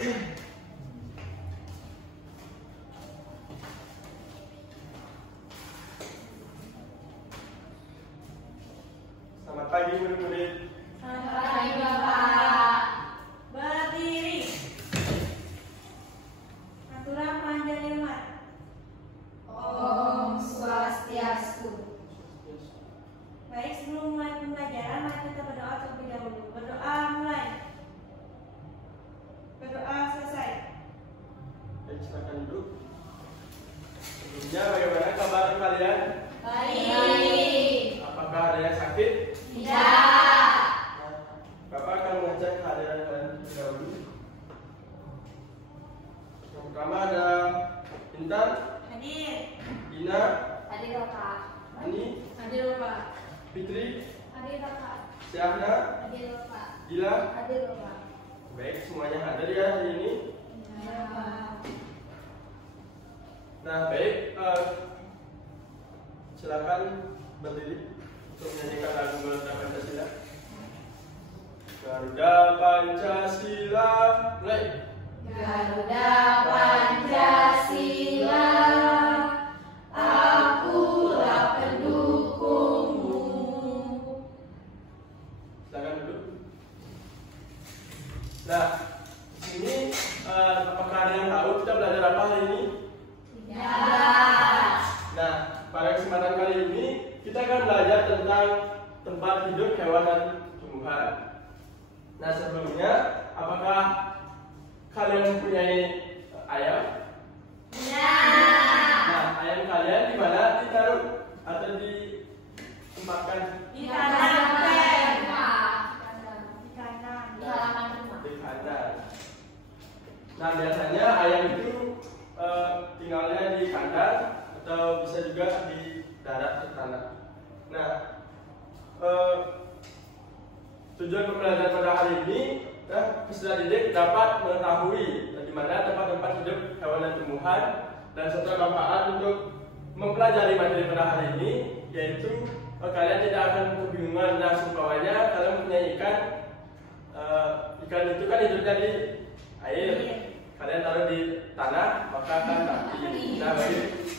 Selamat pagi murid-murid. Selamat pagi Bapak. Berdiri. Aturan panjang iman. Om Swastiastu. Baik, sebelum mulai pembelajaran, mari kita berdoa terlebih dahulu. Berdoa mulai. Berdoa selesai. Baik, silakan duduk. Sebelumnya, bagaimana kabar kalian? Baik. Apakah ada yang sakit? Tidak. Bapak akan mengecek kehadiran kalian terlebih dahulu. Yang pertama ada Intan, Hadir. Ina, Hadir Bapak. Ani, Hadir Bapak. Fitri, Hadir Bapak. Syahna, Hadir Bapak. Ila. Hadir Bapak. Baik, semuanya hadir ya hari ini. Bapak. Nah, baik, silakan berdiri untuk menyanyikan lagu Garuda Pancasila. Garuda Pancasila, mulai. Garuda Pancasila, akulah pendukungmu. Silakan duduk. Nah, di sini apakah ada yang tahu kita belajar apa hari ini? Tidak. Nah, pada kesempatan kali ini kita akan belajar tentang tempat hidup hewan dan tumbuhan. Nah, sebelumnya, apakah kalian mempunyai ayam? Nah, ayam kalian di mana ditaruh atau ditempatkan? Di kandang. Di Di kandang. halaman rumah. Di kandang. Nah, biasanya ayam itu tinggalnya di kandang atau bisa juga di darat, di tanah. Nah, tujuan pembelajaran pada hari ini, peserta didik dapat mengetahui di mana tempat-tempat hidup hewan dan tumbuhan dan serta manfaat untuk mempelajari materi pada hari ini, yaitu kalian tidak akan kebingungan. Nah, seumpamanya kalian mempunyai ikan, ikan itu kan hidupnya di air. Kalian taruh di tanah, maka akan mati. Nah,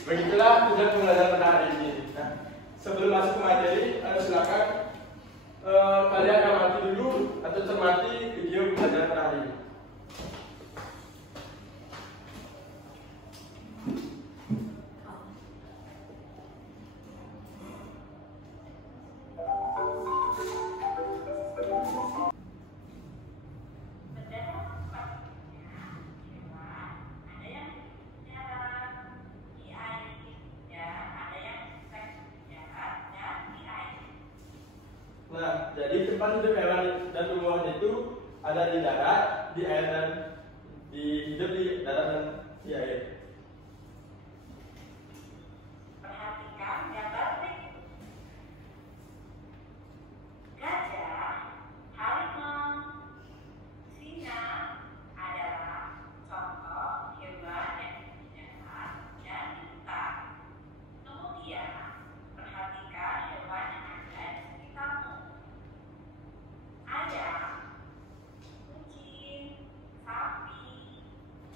begitulah tujuan pembelajaran pada hari ini. Nah, sebelum masuk ke materi, silakan kalian amati dulu atau cermati video pembelajaran pada hari ini. Nah, jadi tempat hidup hewan dan tumbuhan itu ada di darat, di air dan hidup di darat dan di air. Perhatikan gambar berikut. Gajah, harimau, singa adalah contoh hewan yang hidup di darat dan di hutan. Kemudian, perhatikan hewan yang ada di sekitarmu. Ayam, kucing, sapi,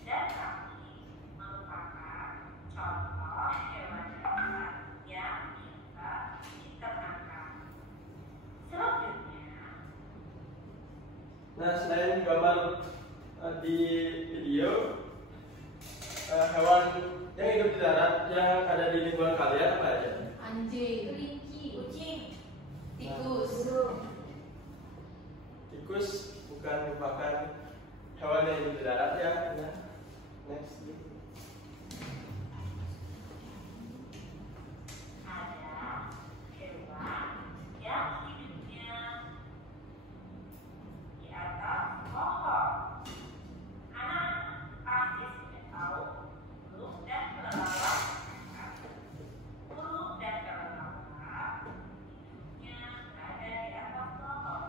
dan kambing merupakan contoh hewan darat yang bisa diternakan. Selanjutnya, Nah, selain gambar di video, hewan yang hidup di darat yang ada di lingkungan kalian apa aja? Anjing. Kelinci. Kucing. Tikus. Tikus bukan merupakan hewan yang hidup di darat ya. Nah, next. ada hewan yang hidupnya di atas pohon. Anak pasti sudah tahu burung dan kelelawar. Burung dan kelelawar hidupnya berada di atas pohon.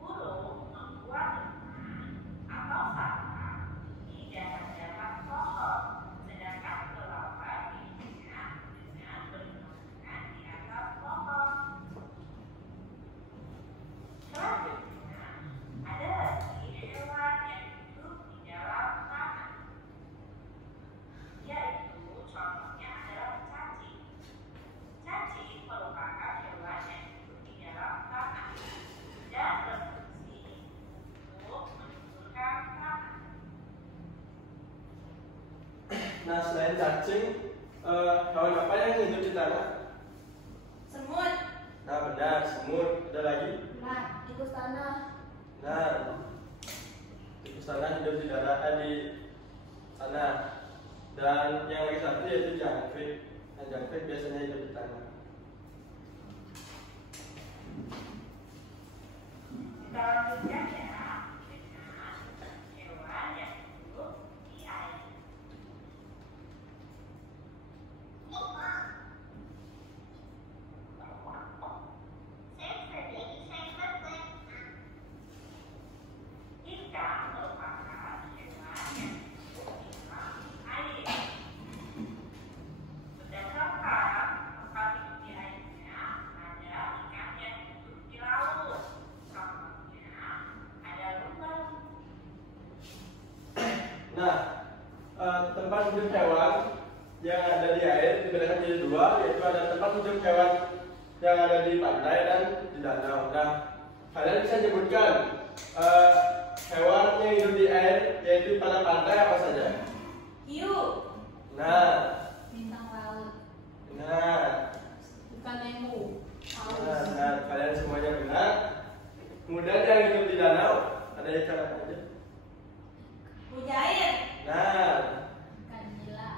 Burung membuat rumah atau sarang di dahan-dahan pohon. Nah, selain cacing, hewan apa yang hidup di tanah? Semut. Nah, benar, semut. Ada lagi? Nah, tikus tanah. Nah, tikus tanah hidup di darat, di tanah. Dan yang lagi satu yaitu jangkrik. Nah, jangkrik biasanya hidup di tanah. Selanjutnya dengan hewan yang hidup di air. Ikan merupakan hewan yang hidup di air. Berdasarkan tempat hidup di airnya, ada ikan yang hidup di laut. Contohnya ada lumba-lumba. Nah, tempat hidup hewan yang ada di air dibedakan menjadi dua, yaitu ada tempat hidup hewan yang ada di pantai dan di danau. Nah, kalian bisa sebutkan hewan yang hidup di air yaitu pada pantai apa saja? Hiu. Nah, Bintang laut. Bukan Nemo. nah, kalian semuanya benar. Kemudian yang hidup di danau ada ikan apa aja? Mujair. Nah, Ikan nila.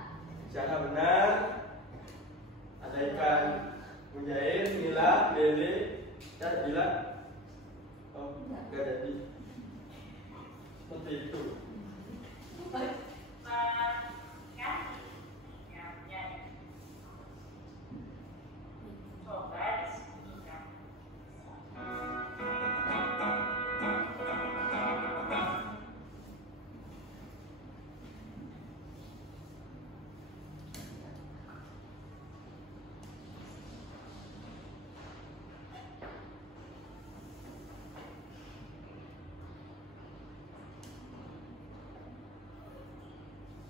cara benar. Ada ikan mujair, nila, lele, dan gila. Oh, enggak jadi. Seperti itu. Coba disebutkan.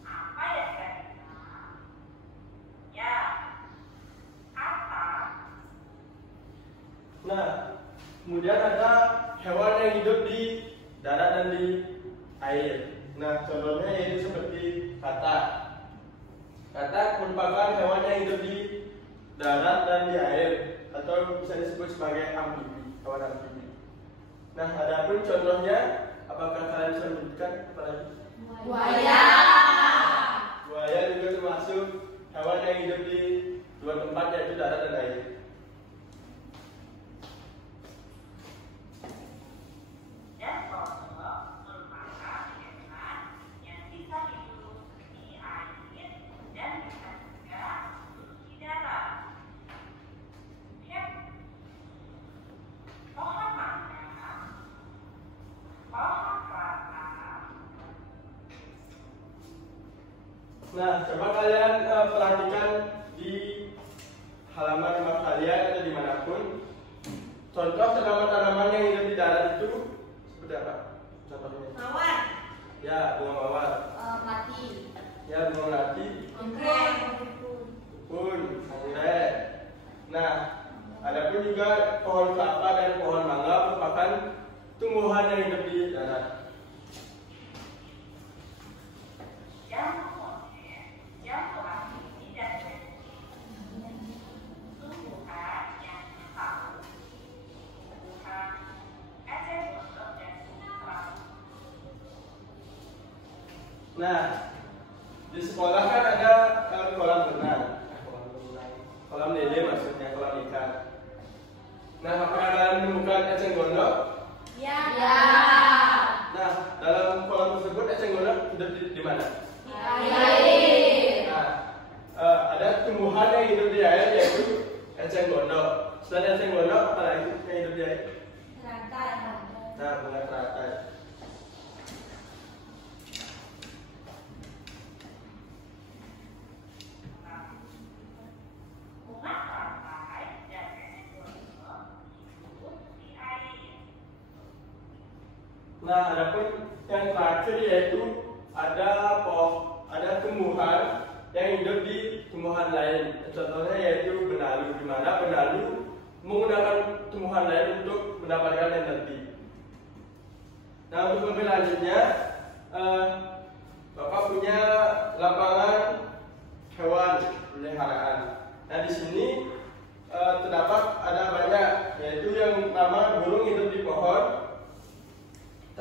Apa ya kira-kira? Ya, apa? Nah, kemudian ada hewan yang hidup di darat dan di air. Nah, contohnya yaitu seperti katak. Katak merupakan hewan yang hidup di darat dan di air, atau bisa disebut sebagai amfibi, hewan amfibi. Nah, adapun contohnya, apakah kalian bisa menyebutkan apa lagi? Buaya. Buaya juga termasuk hewan yang hidup di dua tempat, yaitu darat dan air. Dan kodok merupakan hewan yang bisa hidup di air dan bisa juga hidup di darat. Pohon mangga, pohon kelapa. Nah, coba kalian perhatikan di halaman rumah kalian atau dimanapun. Contoh tanaman-tanaman yang hidup di darat itu seperti apa? Contohnya? Mawar. Ya, bunga mawar. Mati. Ya, bunga melati. Anggrek. Pun, anggrek. Nah, adapun juga pohon kelapa dan pohon mangga merupakan tumbuhan yang hidup di darat. Jambu modern, jambu asli dan tumbuhan yang tahu, tumbuhan eceng gondok dan bunga kelabu. Nah, di sekolah kan ada kolam renang. Kolam lele maksudnya, kolam ikan. Nah, apakah kalian menemukan eceng gondok? Ya. Ya. Nah, dalam kolam tersebut eceng gondok hidup di mana? Air. Nah, ada tumbuhan yang hidup di air yaitu eceng gondok. Selain eceng gondok, apa lagi yang hidup di air? Teratai. Nah, bunga teratai. Bunga teratai dan eceng gondok hidup di air. Nah, adapun yang terakhir yaitu ada tumbuhan yang hidup di tumbuhan lain. Contohnya yaitu benalu, di mana benalu menggunakan tumbuhan lain untuk mendapatkan energi. Nah, untuk lebih lanjutnya, Bapak punya lapangan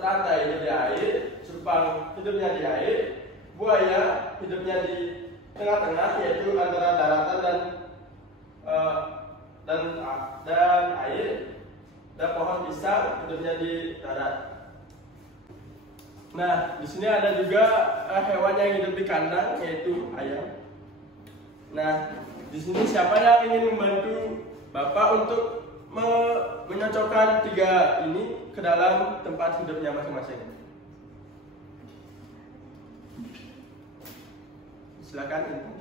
teratai hidup di air, cupang hidupnya di air, buaya hidupnya di tengah-tengah yaitu antara daratan dan air, dan pohon pisang hidupnya di darat. Nah, di sini ada juga hewan yang hidup di kandang yaitu ayam. Nah, di sini siapa yang ingin membantu Bapak untuk menyocokkan tiga ini ke dalam tempat hidupnya masing-masing? Silakan.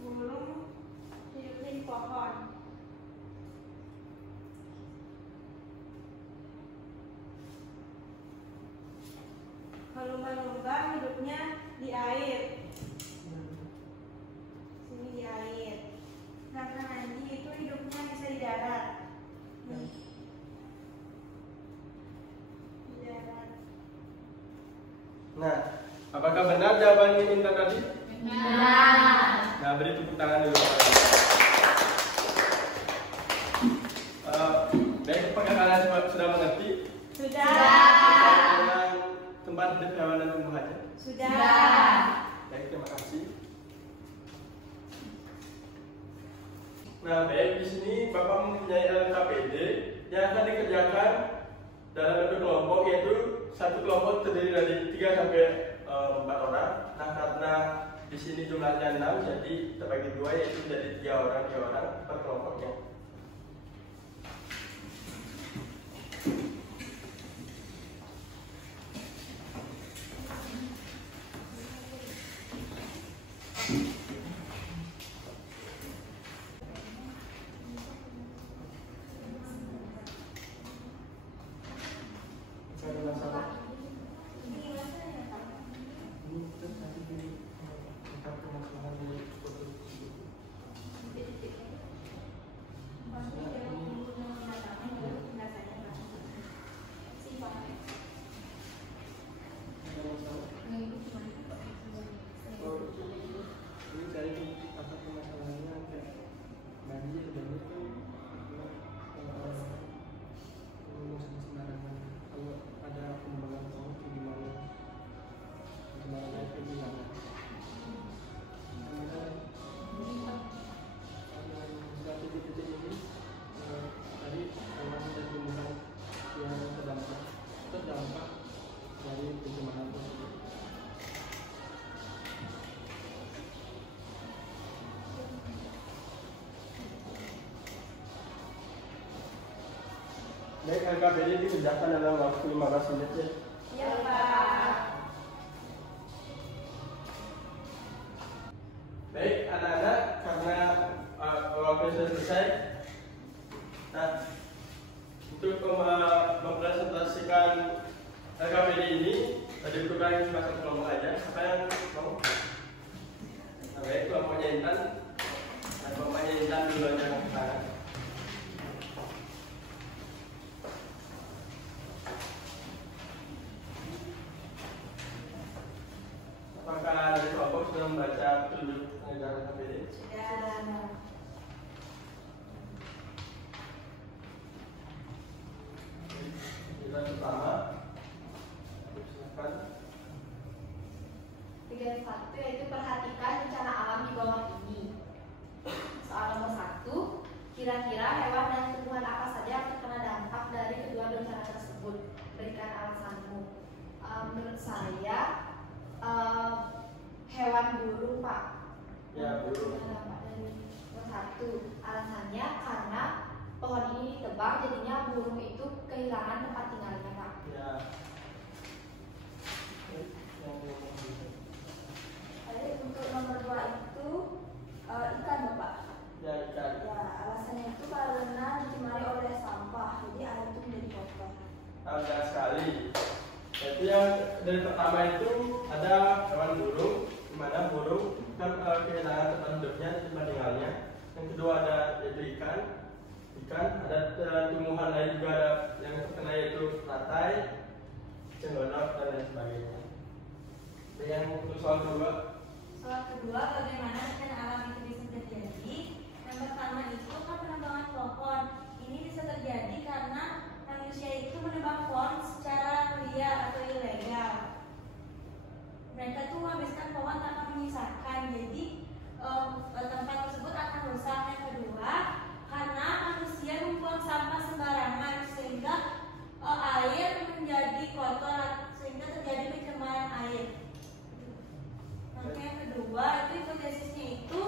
Burung hidup di pohon. Lumba-lumba hidupnya di air. Sini di air. Nah, anjing itu hidupnya bisa di darat. Nih. Di darat. Nah, apakah benar jawabannya Intan tadi? Benar. Nah, beri tepuk tangan dulu. Baik, apakah kalian sudah mengerti Sudah. dengan tempat hidup hewan dan tumbuhannya? Sudah. Baik, terima kasih. Nah, baik, di sini Bapak mempunyai LKPD yang akan dikerjakan dalam bentuk kelompok, yaitu satu kelompok terdiri dari 3 sampai 4 orang. Nah, karena di sini jumlahnya 6, jadi terbagi 2, yaitu jadi 3 orang per kelompoknya. Baik, LKPD dikerjakan dalam waktu 15 menit ya. Ya, Pak. Baik, anak-anak, karena waktu sudah selesai. Nah, untuk mempresentasikan LKPD ini, dibutuhkan cuma satu kelompok aja. Siapa yang mau? Nah, baik, kelompoknya Intan. Nah, kelompoknya Intan dulu aja ke sana. Apakah dari kelompok sudah membaca petunjuk pengerjaan LKPD? Sudah. Kita pertama, silakan. Tugas 1 yaitu perhatikan bencana alam di bawah ini. Soal nomor 1, kira-kira hewan dan tumbuhan apa saja yang terkena dampak dari kedua bencana tersebut? Berikan alasanmu. Menurut saya, hewan burung, Pak. Ya, burung. Terkena dampak dari nomor 1. Alasannya karena pohon ini ditebang, jadinya burung itu kehilangan tempat tinggalnya, Pak. Ya. Lalu untuk nomor 2 itu ikan, Bapak. Ya, ikan. Ya, alasannya itu karena dicemari oleh sampah, jadi air itu menjadi kotor. Benar sekali. Jadi yang dari pertama itu ada hewan burung, di mana burung kan kehilangan tempat hidupnya, tempat tinggalnya. Yang kedua ada yaitu ikan, ada tumbuhan lain juga ada yang terkena yaitu teratai, cenggonok dan lain sebagainya. Dan yang untuk soal kedua, Soal kedua, bagaimana bencana alam itu bisa terjadi? Yang pertama itu kan penebangan pohon. Ini bisa terjadi karena manusia itu menebang pohon secara liar atau ilegal. Mereka tuh menghabiskan pohon tanpa menyisakan, jadi tempat tersebut akan rusak. Yang kedua, karena manusia membuang sampah sembarangan sehingga air menjadi kotor, sehingga terjadi pencemaran air. Maka yang kedua itu hipotesisnya itu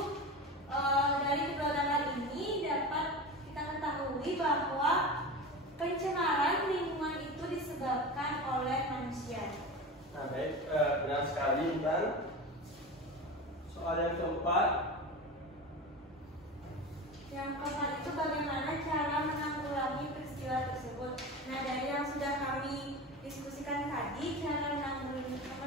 dari kedua dampak ini dapat kita ketahui bahwa pencemaran lingkungan itu disebabkan oleh manusia. Nah baik, benar sekali Intan. Soal yang keempat. Yang keempat itu bagaimana cara menanggulangi peristiwa tersebut. Nah, dari yang sudah kami diskusikan tadi, cara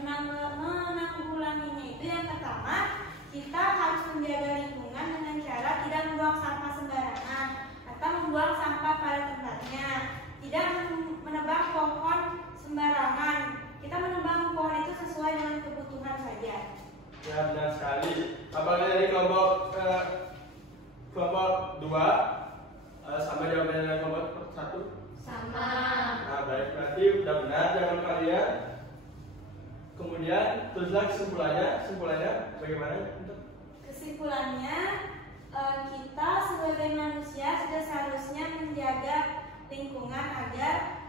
menanggulanginya itu yang pertama, kita harus menjaga lingkungan dengan cara tidak membuang sampah sembarangan atau membuang sampah pada tempatnya, tidak menebang pohon sembarangan. Kita menebang pohon itu sesuai dengan kebutuhan saja. Ya benar sekali. Apakah dari kelompok 2 sama jawabannya dengan kelompok 1? Sama. Nah baik, berarti udah benar jawaban kalian. Kemudian teruslah kesimpulannya bagaimana? Kesimpulannya, kita sebagai manusia sudah seharusnya menjaga lingkungan agar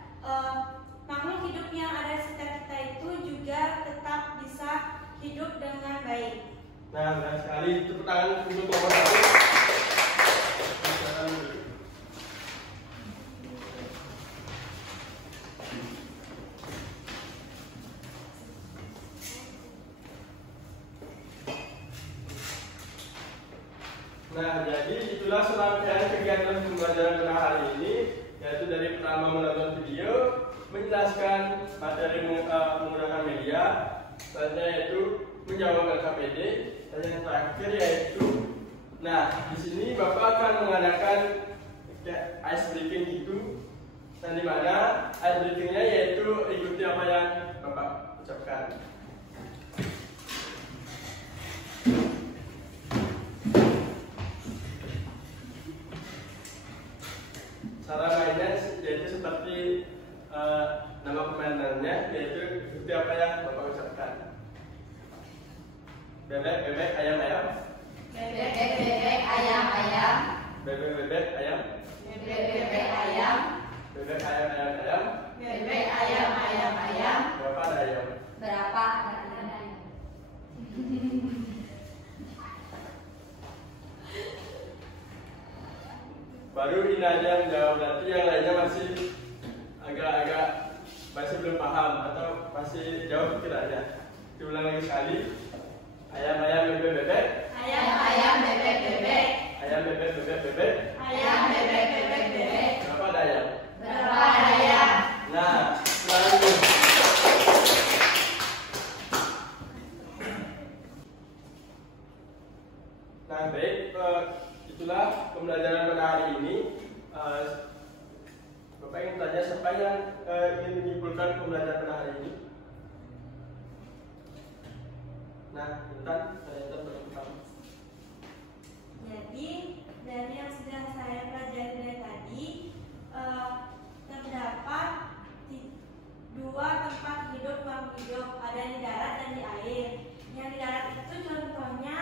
makhluk hidup yang ada di sekitar kita itu juga tetap bisa hidup dengan baik. Nah benar sekali. Tepuk tangan untuk kelompok 1. Nah, jadi itulah serangkaian kegiatan pembelajaran pada hari ini, yaitu dari pertama menonton video, menjelaskan materi menggunakan media, selanjutnya yaitu menjawab LKPD, dan yang terakhir yaitu, nah di sini Bapak akan mengadakan ice breaking itu, dan di mana ice breakingnya yaitu ikuti apa yang Bapak ucapkan. Cara mainnya yaitu seperti nama permainannya, yaitu seperti apa yang Bapak ucapkan. Bebek, bebek, ayam, ayam. Bebek, bebek, ayam, ayam. Bebek, bebek, ayam. Bebek, bebek, ayam. Bebek, ayam, ayam, ayam. Bebek, ayam, ayam, ayam. Berapa ada ayam? Berapa ada ayam? Baru ini aja yang jawab, nanti yang lainnya masih agak-agak masih belum paham atau masih jawab pikirannya. Diulang lagi sekali. Ayam, ayam, bebek, bebek. Ayam, ayam, bebek, bebek. Ayam, bebek, bebek, bebek. Ayam, bebek, bebek, bebek. Berapa ada ayam? Berapa ada ayam? Nah, lanjut. Nah, baik, itulah pembelajaran pada hari ini. Bapak ingin tanya siapa yang ingin menyimpulkan pembelajaran pada hari ini? Nah, Intan pertama. Jadi dari yang sudah saya pelajari dari tadi, terdapat dua tempat hidup makhluk hidup, ada di darat dan di air. Yang di darat itu contohnya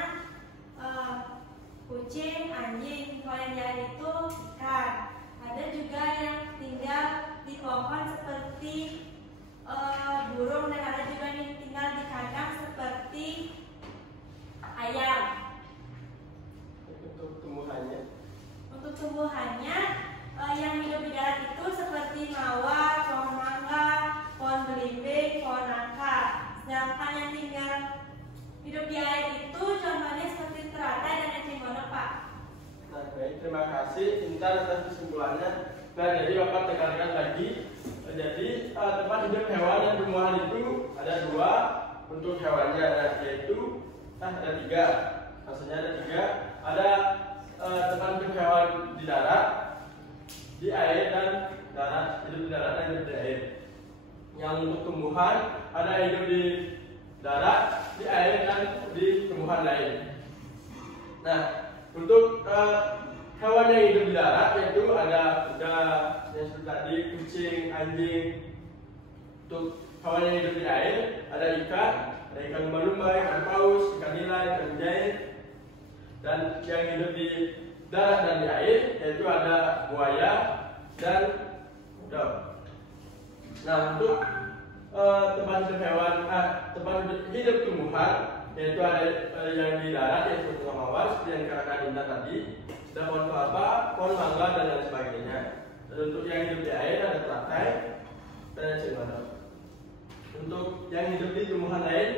kucing, anjing. Kalau yang di air itu ikan. Ada juga yang tinggal di pohon seperti burung, dan ada juga yang tinggal di kandang seperti ayam. Untuk tumbuhannya. Untuk tumbuhannya yang hidup di darat itu seperti mawar, pohon mangga, pohon belimbing, pohon nangka. Sedangkan yang tinggal hidup di air itu contohnya seperti teratai dan eceng gondok, Pak. Nah, baik, terima kasih Intan atas kesimpulannya. Nah, jadi Bapak tekankan lagi. Jadi tempat hidup hewan dan tumbuhan itu ada dua untuk hewannya, yaitu ada tiga. Maksudnya ada tiga. Ada tempat hidup hewan di darat, di air dan darat, hidup di darat dan hidup di air. Yang untuk tumbuhan ada hidup di darat, di air dan di tumbuhan lain. Nah, untuk hewan yang hidup di darat yaitu ada kuda, yang seperti tadi, kucing, anjing. Untuk hewan yang hidup di air ada ikan lumba-lumba, ikan paus, ikan nila, ikan mujair. Dan yang hidup di darat dan di air yaitu ada buaya dan udang. Nah, untuk tempat hidup hewan, tempat hidup tumbuhan yaitu ada yang di darat yaitu bunga mawar seperti yang dikatakan Intan tadi, ada pohon kelapa, pohon mangga dan lain sebagainya. Dan untuk yang hidup di air ada teratai dan cendana. Untuk yang hidup di tumbuhan lain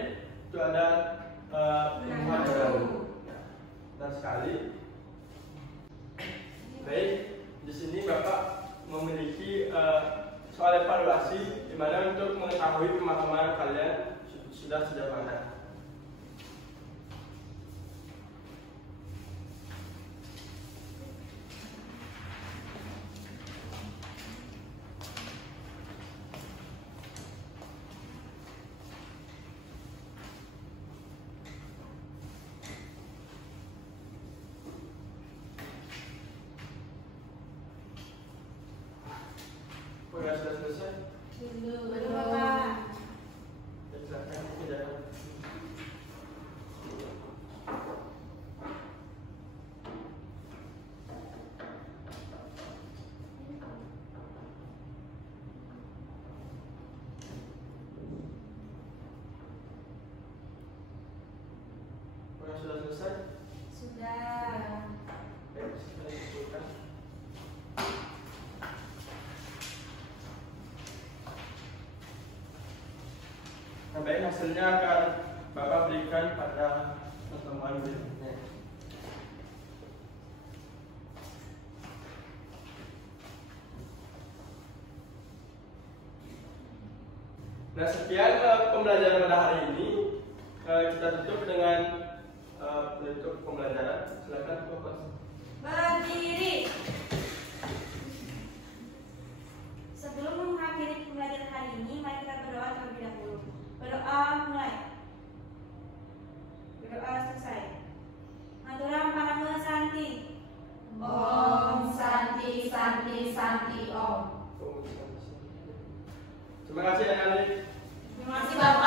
itu ada tumbuhan daun. Dan sekali. Baik, di sini Bapak memiliki soal evaluasi di mana untuk mengetahui pemahaman kalian sudah sejauh mana. Sudah selesai? Belum, Bapak. Silakan kerjakan. Sudah selesai? Sudah. Baik, kita diskusikan. Nah, baik, hasilnya akan Bapak berikan pada pertemuan berikutnya. Nah, sekian pembelajaran pada hari ini. Kita tutup dengan penutup pembelajaran. Silakan Bapak. Berdiri. Sebelum mengakhiri pembelajaran hari ini, mari kita berdoa terlebih dahulu. Berdoa mulai. Berdoa selesai. Maturam Parama Santi. Om Santi Santi Santi Om. Terima kasih, Anak-anak. Terima kasih Bapak.